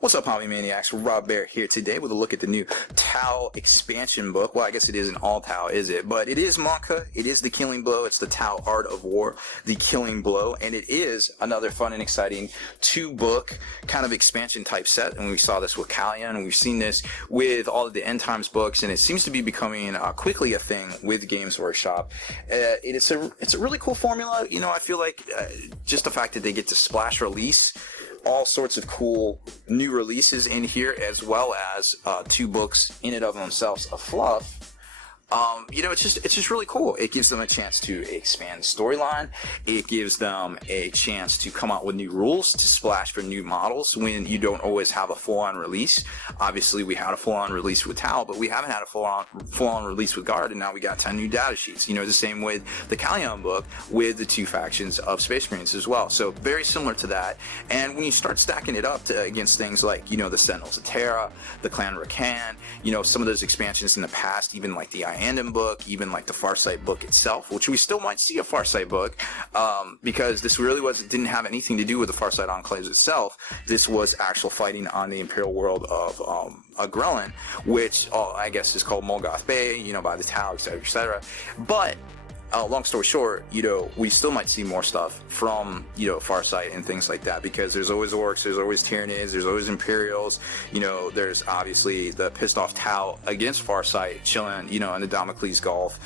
What's up, Hobby Maniacs? Rob Bear here today with a look at the new Tau Expansion book. Well, I guess it isn't all Tau, is it? But it is Mont'ka, it is the Killing Blow, it's the Tau Art of War, the Killing Blow, and it is another fun and exciting two-book kind of expansion type set. And we saw this with Callion, and we've seen this with all of the End Times books, and it seems to be becoming quickly a thing with Games Workshop. It's a really cool formula. You know, I feel like just the fact that they get to splash release all sorts of cool new releases in here, as well as two books in and of themselves of Fluff. You know, it's just really cool. It gives them a chance to expand the storyline. It gives them a chance to come out with new rules, to splash for new models when you don't always have a full-on release. Obviously, we had a full-on release with Tau, but we haven't had a full-on release with Guard, and now we got 10 new data sheets. You know, the same with the Callion book with the two factions of Space Marines as well. So very similar to that. And when you start stacking it up against things like, you know, the Sentinels of Terra, the Clan Rakan, you know, some of those expansions in the past, even like the Andam book, even like the Farsight book itself, which we still might see a Farsight book, because this really didn't have anything to do with the Farsight Enclaves itself. This was actual fighting on the Imperial world of Grelin, which I guess is called Molgoth Bay, you know, by the Tau, etc., etc. But long story short, you know, we still might see more stuff from, you know, Farsight and things like that, because there's always Orcs, there's always Tyranids, there's always Imperials, you know, there's obviously the pissed off Tau against Farsight chilling, you know, in the Damocles Gulf,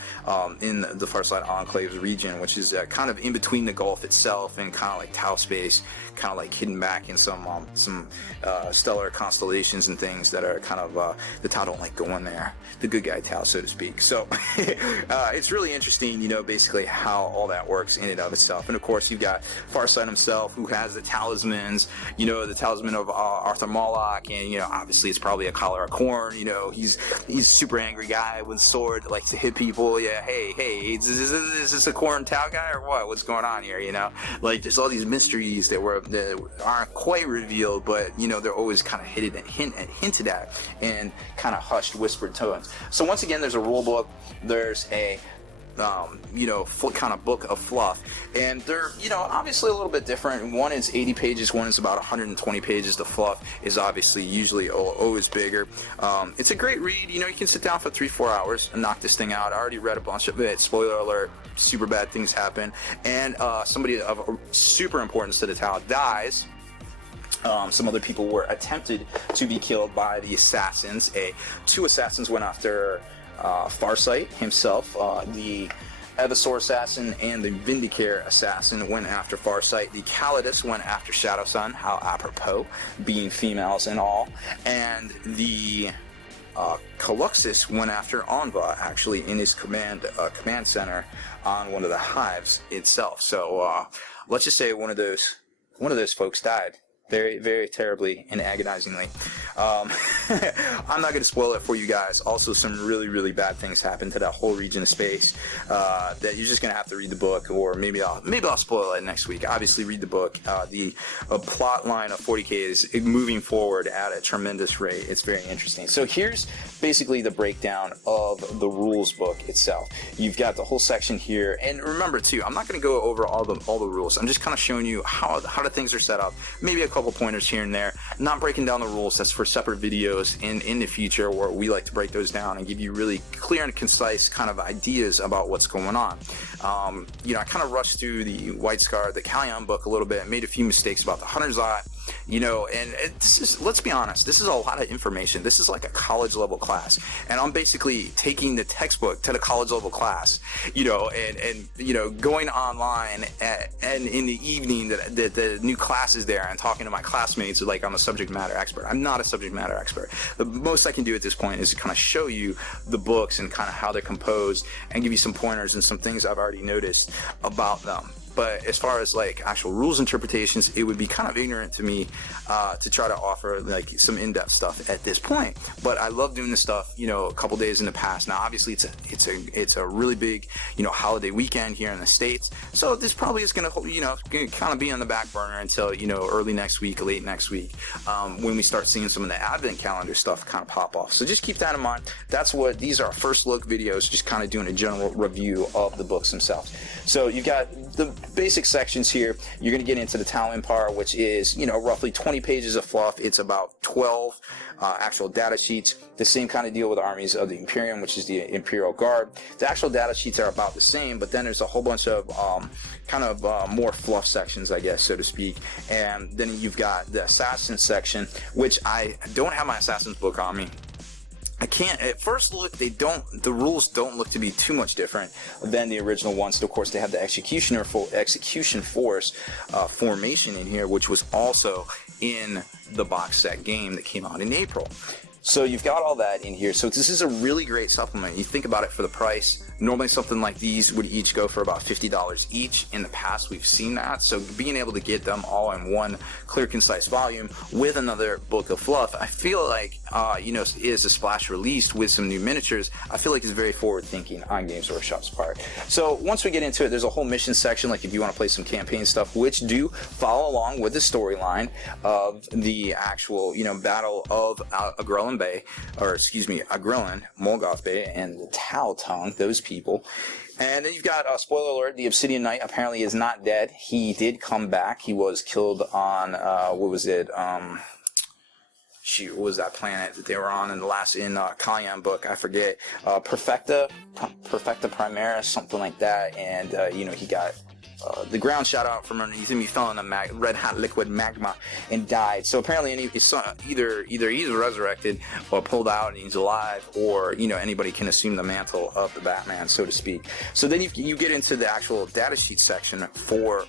in the Farsight Enclaves region, which is kind of in between the Gulf itself and kind of like Tau space, kind of like hidden back in some stellar constellations and things that are kind of, the Tau don't like going there, the good guy Tau, so to speak. So it's really interesting, you know, basically how all that works in and of itself. And of course, you've got Farsight himself, who has the talismans, you know, the talisman of Arthur Moloch, and, you know, obviously it's probably a collar of corn. You know, he's a super angry guy with a sword that likes to hit people. Yeah, hey, is this a corn Tau guy or what? What's going on here? You know, like there's all these mysteries that aren't quite revealed, but, you know, they're always kind of hinted at in kind of hushed, whispered tones. So once again, there's a rule book, there's a you know, kind of book of fluff, and they're, you know, obviously a little bit different. One is 80 pages, one is about 120 pages. The fluff is obviously usually always bigger. It's a great read. You know, you can sit down for 3-4 hours and knock this thing out. I already read a bunch of it. Spoiler alert, super bad things happen, and somebody of super importance to the Tau dies. Some other people were attempted to be killed by the assassins. Two assassins went after Farsight himself, the Evisor assassin and the Vindicare assassin went after Farsight. The Calidus went after Shadow Sun, how apropos, being females and all. And the Caluxus went after Anva, actually in his command center on one of the hives itself. So let's just say one of those folks died. Very, very terribly and agonizingly. I'm not going to spoil it for you guys. Also, some really, really bad things happen to that whole region of space that you're just going to have to read the book, or maybe I'll spoil it next week. Obviously, read the book. The plot line of 40K is moving forward at a tremendous rate. It's very interesting. So here's basically the breakdown of the rules book itself. You've got the whole section here, and remember too, I'm not going to go over all the rules. I'm just kind of showing you how the things are set up. Maybe a couple pointers here and there, not breaking down the rules. That's for separate videos in the future, where we like to break those down and give you really clear and concise kind of ideas about what's going on. You know, I kind of rushed through the White Scar, the Callion book a little bit, made a few mistakes about the Hunter's Eye, you know, and this is, let's be honest, this is a lot of information. This is like a college level class, and I'm basically taking the textbook to the college level class, you know, and you know, going online and in the evening that the new class is there and talking to my classmates like I'm a subject matter expert. I'm not a subject matter expert. The most I can do at this point is to kind of show you the books and kind of how they're composed and give you some pointers and some things I've already noticed about them. But as far as like actual rules interpretations, it would be kind of ignorant to me to try to offer like some in-depth stuff at this point. But I love doing this stuff, you know, a couple days in the past. Now, obviously, it's a really big, you know, holiday weekend here in the States. So this probably is going to, you know, kind of be on the back burner until, you know, early next week, late next week, when we start seeing some of the advent calendar stuff kind of pop off. So just keep that in mind. That's what these are, first look videos, just kind of doing a general review of the books themselves. So you've got the basic sections here. You're going to get into the Tau Empire, which is, you know, roughly 20 pages of fluff. It's about 12 actual data sheets. The same kind of deal with armies of the Imperium, which is the Imperial Guard. The actual data sheets are about the same, but then there's a whole bunch of more fluff sections, I guess, so to speak. And then you've got the Assassin section, which I don't have my Assassin's book on me. I can't, at first look, the rules don't look to be too much different than the original ones. So of course, they have the execution force formation in here, which was also in the box set game that came out in April. So you've got all that in here. So this is a really great supplement. You think about it for the price. Normally something like these would each go for about $50 each. In the past, we've seen that. So being able to get them all in one clear, concise volume with another book of fluff, I feel like, is a splash released with some new miniatures. I feel like it's very forward thinking on Games Workshop's part. So once we get into it, there's a whole mission section, like if you want to play some campaign stuff, which do follow along with the storyline of the actual, battle of Agrellan Bay, or excuse me, Agrellan, Morgoth Bay, and the Tau Tongue, those people. And then you've got, spoiler alert, the Obsidian Knight apparently is not dead. He did come back. He was killed on, what was it, what was that planet that they were on in the last, Kalyan book, I forget, Perfecta Primaris, something like that, and, he got the ground shot out from underneath him. He fell in a red hot liquid magma and died. So apparently either he's resurrected or pulled out and he's alive, or anybody can assume the mantle of the Batman, so to speak. So then you get into the actual data sheet section for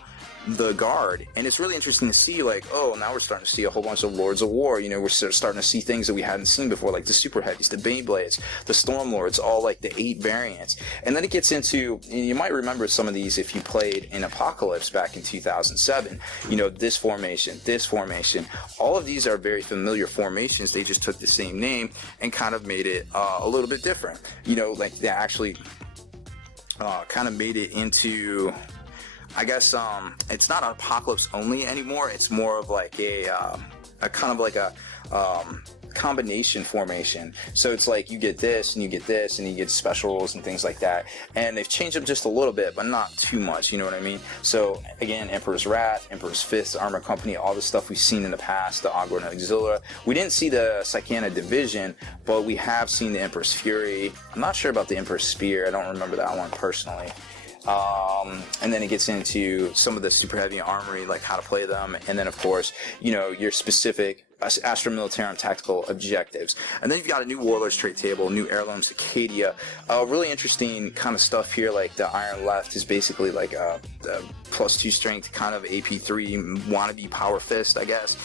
the Guard, and it's really interesting to see, like, oh, now we're starting to see a whole bunch of Lords of War. We're starting to see things that we hadn't seen before, like the Super Heavies, the Beyblades, the Storm Lords, all like the 8 variants. And then it gets into, and you might remember some of these if you played in Apocalypse back in 2007, this formation, all of these are very familiar formations. They just took the same name and kind of made it a little bit different. Like they actually kind of made it into, I guess it's not Apocalypse only anymore. It's more of like a kind of like a combination formation. So it's like you get this and you get this and you get special rules and things like that. And they've changed them just a little bit, but not too much. You know what I mean? So again, Emperor's Wrath, Emperor's Fist, Armor Company, all the stuff we've seen in the past, the Ogre and Auxilia. We didn't see the Psychana Division, but we have seen the Emperor's Fury. I'm not sure about the Emperor's Spear. I don't remember that one personally. And then it gets into some of the super heavy armory, like how to play them, and then of course, your specific Astra Militarum tactical objectives. And then you've got a new Warlords trait table, new heirlooms, Acadia. Really interesting kind of stuff here, like the Iron Left is basically like a +2 strength kind of AP3 wannabe Power Fist, I guess.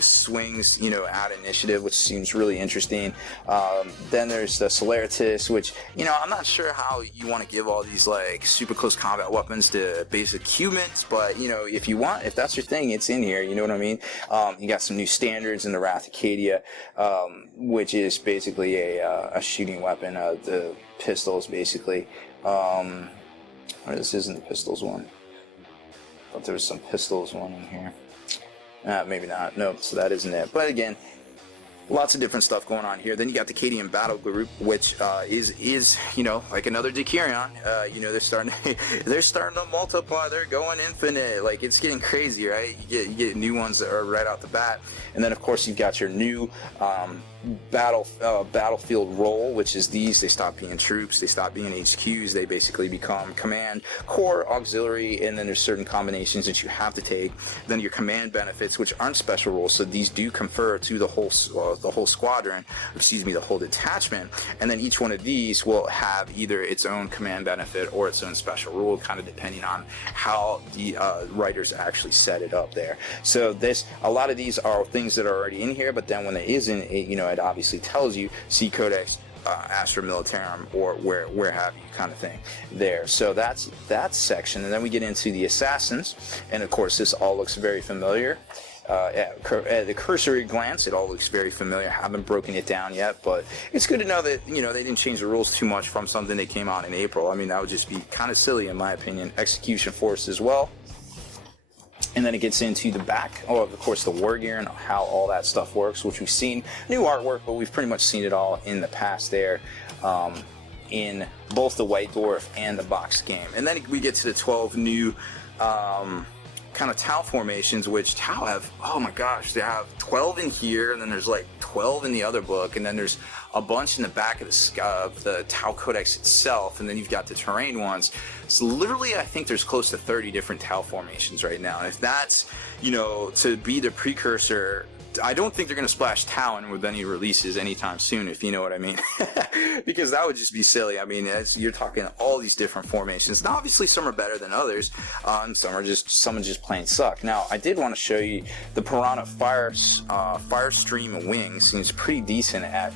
Swings, add initiative, which seems really interesting. Then there's the Celeritas, which, I'm not sure how you want to give all these like super close combat weapons to basic humans, but if that's your thing, it's in here, you know what I mean? You got some new standards in the Wrath Acadia, which is basically a shooting weapon. The pistols, basically. This isn't the pistols one. I thought there was some pistols one in here. Maybe not. No, so that isn't it. But again, lots of different stuff going on here. Then you got the Cadian Battle Group, which is like another Decurion. They're starting to multiply. They're going infinite. Like, it's getting crazy, right? You get new ones that are right out the bat. And then of course you've got your new battlefield role, which is these. They stop being troops, they stop being HQs, they basically become command, core, auxiliary, and then there's certain combinations that you have to take. Then your command benefits, which aren't special rules, so these do confer to the whole squadron, the whole detachment, and then each one of these will have either its own command benefit or its own special rule, kind of depending on how the writers actually set it up there. So a lot of these are things that are already in here, but then when it isn't, it obviously tells you C Codex, Astra Militarum, or where have you, kind of thing there. So that's that section. And then we get into the Assassins, and of course this all looks very familiar. At the cursory glance, it all looks very familiar. I haven't broken it down yet, but it's good to know that they didn't change the rules too much from something that came out in April. I mean, that would just be kind of silly in my opinion. Execution Force as well. And then it gets into the back, of course, the war gear and how all that stuff works, which we've seen new artwork, but we've pretty much seen it all in the past there. in both the White Dwarf and the box game. And then we get to the 12 new kind of Tau formations, which Tau have, oh my gosh, they have 12 in here, and then there's like 12 in the other book, and then there's a bunch in the back of the Tau Codex itself, and then you've got the terrain ones. So literally, I think there's close to 30 different Tau formations right now. And if that's, you know, to be the precursor, I don't think they're going to splash Tau in with any releases anytime soon, if you know what I mean. Because that would just be silly. I mean, you're talking all these different formations. Now, obviously, some are better than others, and some just plain suck. Now, I did want to show you the Piranha Firestream Wing. Seems pretty decent at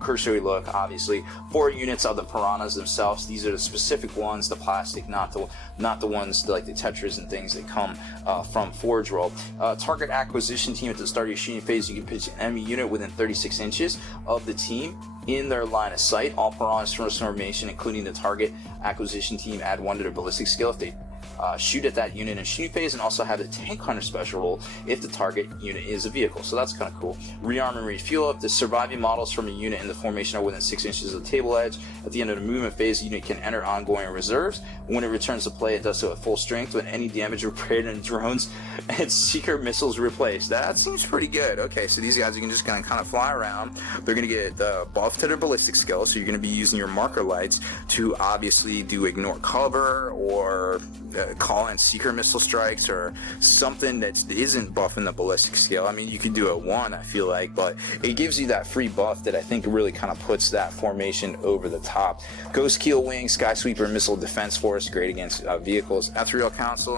cursory look. Obviously, 4 units of the Piranhas themselves. These are the specific ones, the plastic, not the ones like the Tetras and things that come from Forge World. Target acquisition team at the start of your shooting phase. You can pitch an enemy unit within 36 inches of the team in their line of sight. All Piranhas from this formation, including the target acquisition team, add 1 to their ballistic skill if they shoot at that unit in shooting phase, and also have the Tank Hunter special roll if the target unit is a vehicle. So that's kind of cool. Rearm and refuel. If the surviving models from a unit in the formation are within 6 inches of the table edge, at the end of the movement phase, the unit can enter ongoing reserves. When it returns to play, it does so at full strength with any damage repaired and drones and seeker missiles replaced. That seems pretty good. Okay, so these guys, you can just kind of fly around. They're going to get the buff to their ballistic skill, so you're going to be using your marker lights to obviously do ignore cover or call in seeker missile strikes or something that isn't buffing the ballistic skill. I mean, you could do a 1, I feel like, but it gives you that free buff that I think really kind of puts that formation over the top. Ghost Keel Wing, Sky Sweeper Missile Defense Force, great against vehicles. Ethereal Council,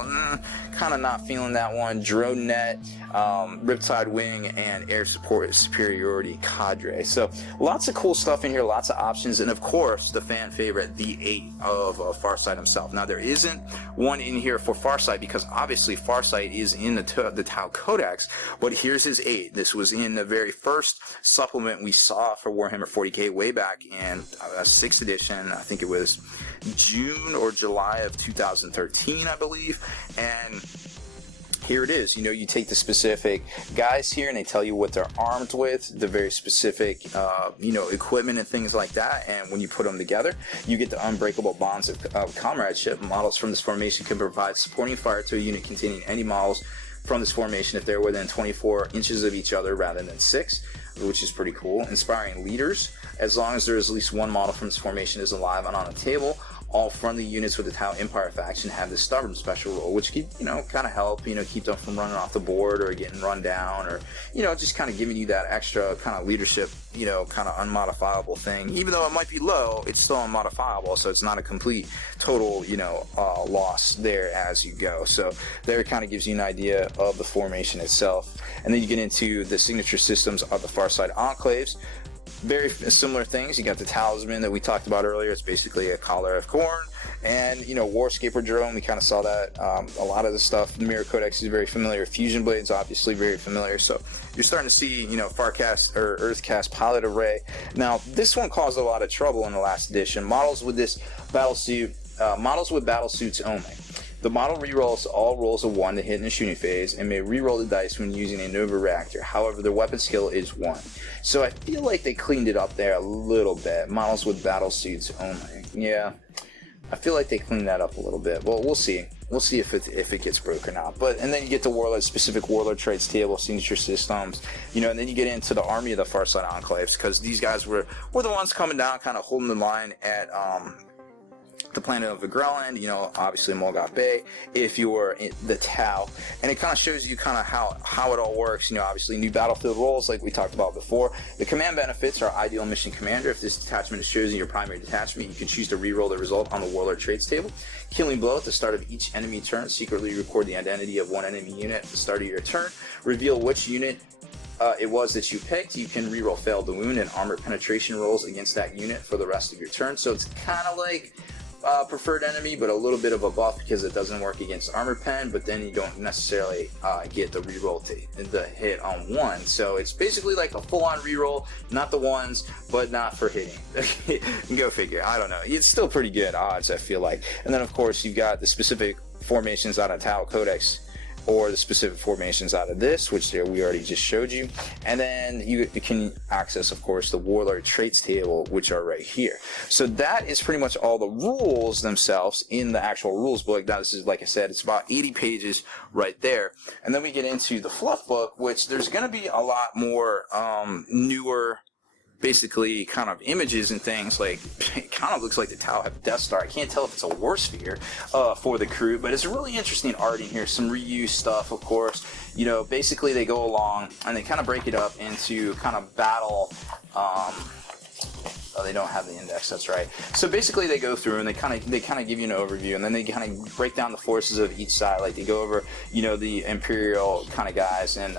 kind of not feeling that one. Drone Net, Riptide Wing, and Air Support Superiority Cadre. So lots of cool stuff in here, lots of options, and of course the fan favorite, the 8 of Farsight himself. Now there isn't one in here for Farsight because obviously Farsight is in the Tau Codex, but here's his 8. This was in the very first supplement we saw for Warhammer 40k way back in 6th edition. I think it was June or July of 2013, I believe, and here it is. You know, you take the specific guys here and they tell you what they're armed with, the very specific, equipment and things like that. And when you put them together, you get the unbreakable bonds of comradeship. Models from this formation can provide supporting fire to a unit containing any models from this formation if they're within 24 inches of each other rather than 6, which is pretty cool. Inspiring leaders. As long as there is at least one model from this formation is alive and on the table, all friendly units with the Tau Empire faction have this stubborn special role, which can, kind of help, keep them from running off the board or getting run down, or, just kind of giving you that extra kind of leadership, kind of unmodifiable thing. Even though it might be low, it's still unmodifiable, so it's not a complete, total, loss there as you go. So there it kind of gives you an idea of the formation itself. And then you get into the signature systems of the Farsight Enclaves. Very similar things. You got the talisman that we talked about earlier. It's basically a collar of corn, and Warscaper drone. We kind of saw that. A lot of the stuff. The Mirror Codex is very familiar. Fusion Blades obviously very familiar. So you're starting to see Farcast or Earthcast Pilot Array. Now this one caused a lot of trouble in the last edition. Models with this battle suit, models with battle suits only. The model rerolls all rolls of 1 to hit in the shooting phase and may reroll the dice when using a Nova Reactor. However, their weapon skill is 1. So I feel like they cleaned it up there a little bit. Models with battle suits only. Yeah, I feel like they cleaned that up a little bit. Well, we'll see. We'll see if it gets broke or not. And then you get the Warlord specific Warlord traits table, signature systems, and then you get into the army of the Farsight Enclaves, because these guys were the ones coming down, kind of holding the line at the planet of Agrelland, obviously Mulgot Bay, if you're in the Tau. And it kind of shows you kind of how it all works. Obviously new battlefield roles like we talked about before. The command benefits are ideal mission commander. If this detachment is chosen your primary detachment, you can choose to reroll the result on the Warlord traits table. Killing Blow at the start of each enemy turn. Secretly record the identity of one enemy unit at the start of your turn. Reveal which unit it was that you picked. You can reroll failed to wound and armor penetration rolls against that unit for the rest of your turn. So it's kind of like preferred enemy, but a little bit of a buff because it doesn't work against armor pen, but then you don't necessarily get the reroll the hit on 1. So it's basically like a full-on reroll, not the ones, but not for hitting. Go figure. I don't know. It's still pretty good odds, I feel like. And then of course you've got the specific formations out of Tau Codex or the specific formations out of this, which we already just showed you. And then you can access, of course, the Warlord traits table, which are right here. So that is pretty much all the rules themselves in the actual rules book. Now, this is, like I said, it's about 80 pages right there. And then we get into the Fluff book, which there's going to be a lot more newer, basically kind of images and things. Like, it kind of looks like the Tau have Death Star. I can't tell if it's a war sphere for the crew, but it's really interesting art in here. Some reuse stuff, of course. You know, basically they go along and they kind of break it up into kind of battle. Oh, they don't have the index, that's right. So basically they go through and they kind of give you an overview, and then they kind of break down the forces of each side. Like they go over, you know, the Imperial kind of guys and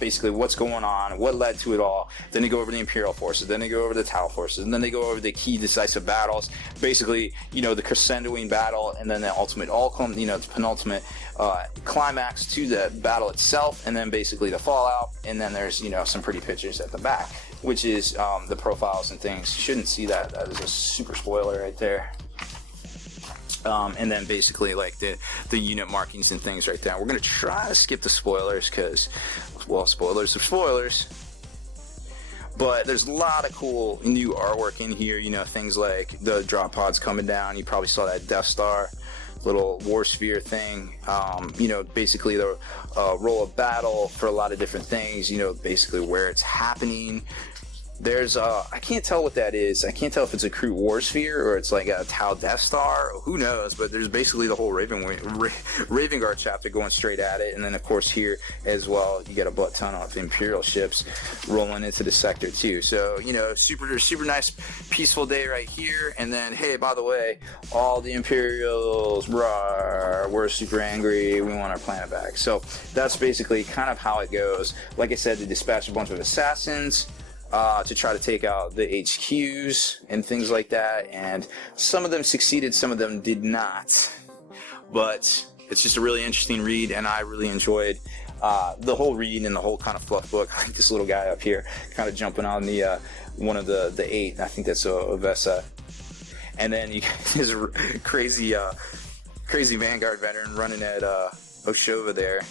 basically what's going on, what led to it all. Then they go over the Imperial forces, then they go over the Tau forces, and then they go over the key decisive battles. Basically, you know, the crescendoing battle, and then the ultimate the penultimate climax to the battle itself, and then basically the fallout. And then there's, you know, some pretty pictures at the back, which is the profiles and things. You shouldn't see that. That is a super spoiler right there. And then basically like the unit markings and things right there. We're going to try to skip the spoilers because, well, spoilers are spoilers. But there's a lot of cool new artwork in here. You know, things like the drop pods coming down. You probably saw that Death Star little war sphere thing. You know, basically the role of battle for a lot of different things. You know, basically where it's happening. There's I can't tell what that is. I can't tell if it's a crew war sphere or it's like a Tau Death Star. Who knows? But there's basically the whole Raven Guard chapter going straight at it. And then of course here as well, you get a butt ton of Imperial ships rolling into the sector too. So, you know, super nice peaceful day right here. And then, hey, by the way, all the Imperials, we're super angry. We want our planet back. So that's basically kind of how it goes. Like I said, they dispatch a bunch of assassins to try to take out the HQs and things like that, and some of them succeeded, some of them did not. But it's just a really interesting read, and I really enjoyed the whole read and the whole kind of Fluff book. Like this little guy up here kind of jumping on the one of the 8, I think that's Ovessa, and then you got this crazy Vanguard veteran running at Oshova there.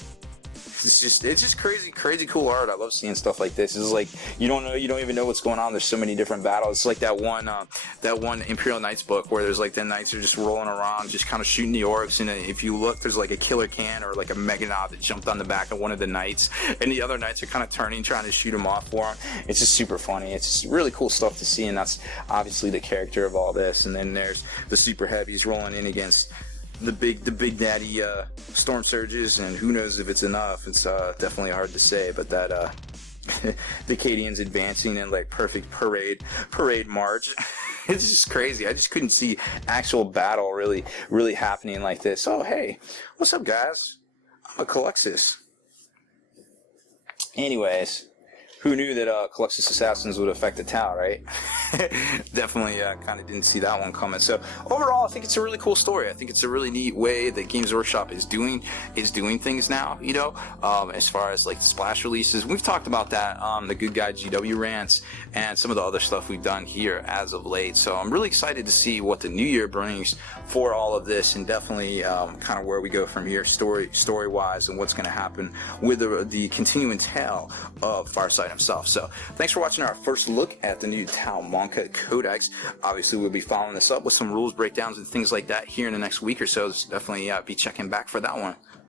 It's just crazy cool art. I love seeing stuff like this. It's like you don't even know what's going on. There's so many different battles. It's like that one Imperial Knights book where there's like the knights are just rolling around, just kind of shooting the orcs. And if you look, there's like a killer can or like a Meganov that jumped on the back of one of the knights, and the other knights are kind of turning, trying to shoot him off for him. It's just super funny. It's just really cool stuff to see, and that's obviously the character of all this. And then there's the super heavies rolling in against the big daddy storm surges, and who knows if it's enough. It's definitely hard to say, but that the Acadians advancing in like perfect parade march. It's just crazy. I just couldn't see actual battle really happening like this. Oh, hey, what's up, guys? I'm a Caluxus. Anyways, who knew that Caluxus assassins would affect the Tau, right? Definitely kind of didn't see that one coming. So overall, I think it's a really cool story. I think it's a really neat way that Games Workshop is doing things now, you know, as far as like the splash releases. We've talked about that on the Good Guy GW rants and some of the other stuff we've done here as of late. So I'm really excited to see what the new year brings for all of this, and definitely kind of where we go from here story-wise, and what's going to happen with the continuing tale of Farsight himself. So thanks for watching our first look at the new Tau Mont'ka Codex. Obviously we'll be following this up with some rules breakdowns and things like that here in the next week or so. So definitely be checking back for that one.